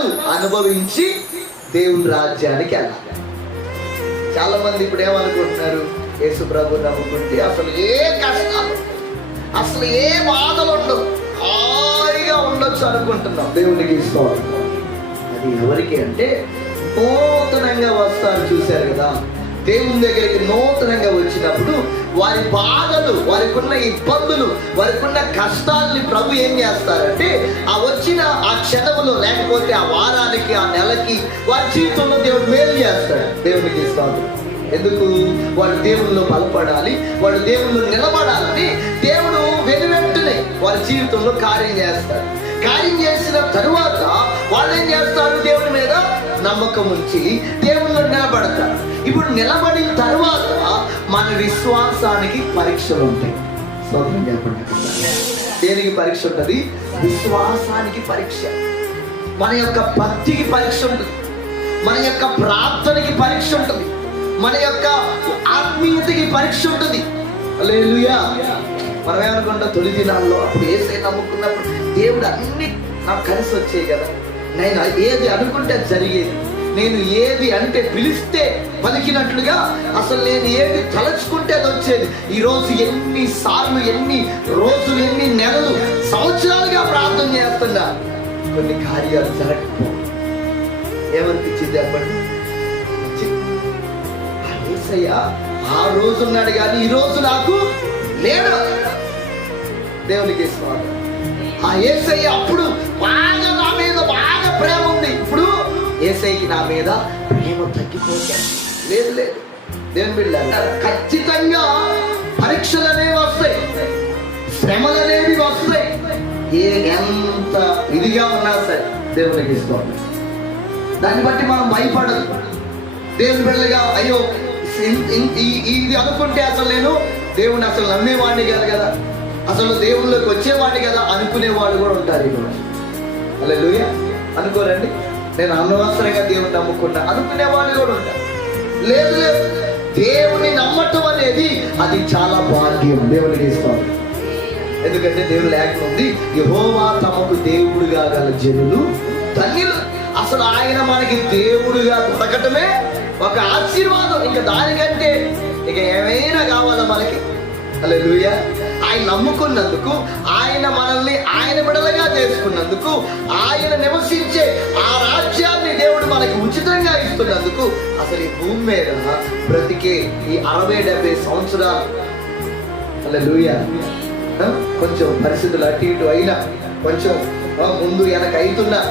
బాధలు అనుభవించి దేవుని రాజ్యానికి వెళ్ళాలి. చాలా మంది ఇప్పుడు ఏమనుకుంటున్నారు, యేసు ప్రభు నమ్ముకుంటే అసలు ఏ కష్టాలు, అసలు ఏ బాధలు ఉండవు, హాయిగా ఉండొచ్చు అనుకుంటున్నాం. దేవునికి స్తోత్రం. అది ఎవరికి అంటే నూతనంగా వస్తారు, చూశారు కదా, దేవుని దగ్గరికి నూతనంగా వచ్చినప్పుడు వారి బాధలు, వారికి ఉన్న ఇబ్బందులు, వారికి ఉన్న కష్టాలని ప్రభు ఏం చేస్తారంటే ఆ వచ్చిన ఆ క్షణములో, లేకపోతే ఆ వారానికి, ఆ నెలకి వారి జీవితంలో దేవుడు మేలు చేస్తాడు. దేవునికి స్తోత్రం. ఎందుకు? వాడు దేవుల్లో బలపడాలి, వాడు దేవుల్లో నిలబడాలని దేవుడు వెనువెంటనే వారి జీవితంలో కార్యం చేస్తాడు. కార్యం చేసిన తరువాత వాళ్ళు ఏం చేస్తారు? దేవుని మీద నమ్మకం ఉంచి దేవుళ్ళు నిలబడతారు. ఇప్పుడు నిలబడిన తరువాత మన విశ్వాసానికి పరీక్షలు ఉంటాయి. స్తోత్రం చెప్పండి. దేనికి పరీక్ష ఉంటుంది? విశ్వాసానికి పరీక్ష. మన యొక్క భక్తికి పరీక్ష ఉంటుంది, మన యొక్క ప్రార్థనకి పరీక్ష ఉంటుంది, మన యొక్క ఆత్మీయతకి పరీక్ష ఉంటుంది. హల్లెలూయా. మనం ఏమనుకుంటాం, తొలి దినాల్లో అప్పుడు యేసయ్య నమ్ముకున్నప్పుడు దేవుడు అన్ని నాకు కలిసి వచ్చాయి కదా, నేను ఏది అనుకుంటే అది జరిగేది, నేను ఏది అంటే పిలిస్తే పలికినట్లుగా, అసలు నేను ఏది తలచుకుంటే అది వచ్చేది. ఈరోజు ఎన్ని సార్లు, ఎన్ని రోజులు, ఎన్ని నెలలు, సంవత్సరాలుగా ప్రార్థన చేస్తున్నా కొన్ని కార్యాలు జరగకపో. ఏమనిపించింది చెప్పండి? యేసయ్య ఆ రోజు ఉన్నాడు కానీ ఈ రోజు నాకు లేడు. దేవునికి స్వాగతం. ఆ యేసయ్య అప్పుడు బాగా నా మీద బాగా ప్రేమ ఉంది, ఇప్పుడు యేసయ్యకి నా మీద ప్రేమ తగ్గిపోతాను. లేదు లేదు. దేవుని బిడ్డలారా, ఖచ్చితంగా పరీక్షలు అనేవి వస్తాయి, శ్రమలు అనేవి వస్తాయి. ఎంత ఇదిగా ఉన్నా సరే దేవునికి స్వాగతం. దాన్ని బట్టి మనం భయపడదు. దేవుని బిడ్డలుగా అయ్యో ఇది అనుకుంటే అసలు నేను దేవుణ్ణి అసలు నమ్మేవాడిని కాదు కదా, అసలు దేవుళ్ళకి వచ్చేవాడిని కదా అనుకునేవాళ్ళు కూడా ఉంటారు. ఈరోజు హల్లెలూయా. అనుకోరండి, నేను అనవసరంగా దేవుని నమ్ముకున్నా అనుకునేవాళ్ళు కూడా ఉంటారు. లేదు లేదు, దేవుని నమ్మటం అనేది అది చాలా భాగ్యం. దేవునికి ఇస్తాం. ఎందుకంటే దేవుడు లేఖనం ఉంది, యెహోవా తమకు దేవుడుగా గల జనులు ధన్యులు. అసలు ఆయన మనకి దేవుడుగా దొరకటమే ఒక ఆశీర్వాదం. ఇంకా దానికంటే ఇక ఏమైనా కావాలా మనకి? హల్లెలూయా. ఆయన నమ్ముకున్నందుకు, ఆయన మనల్ని ఆయన బిడ్డలుగా చేసుకున్నందుకు, ఆయన నివసించే ఆ రాజ్యాన్ని దేవుడు మనకి ఉచితంగా ఇస్తున్నందుకు, అసలు ఈ భూమి మీద బ్రతికే ఈ 60-70 సంవత్సరాలు, హల్లెలూయా, కొంచెం పరిస్థితులు అటు ఇటు అయినా, కొంచెం ముందు వెనక అవుతున్నా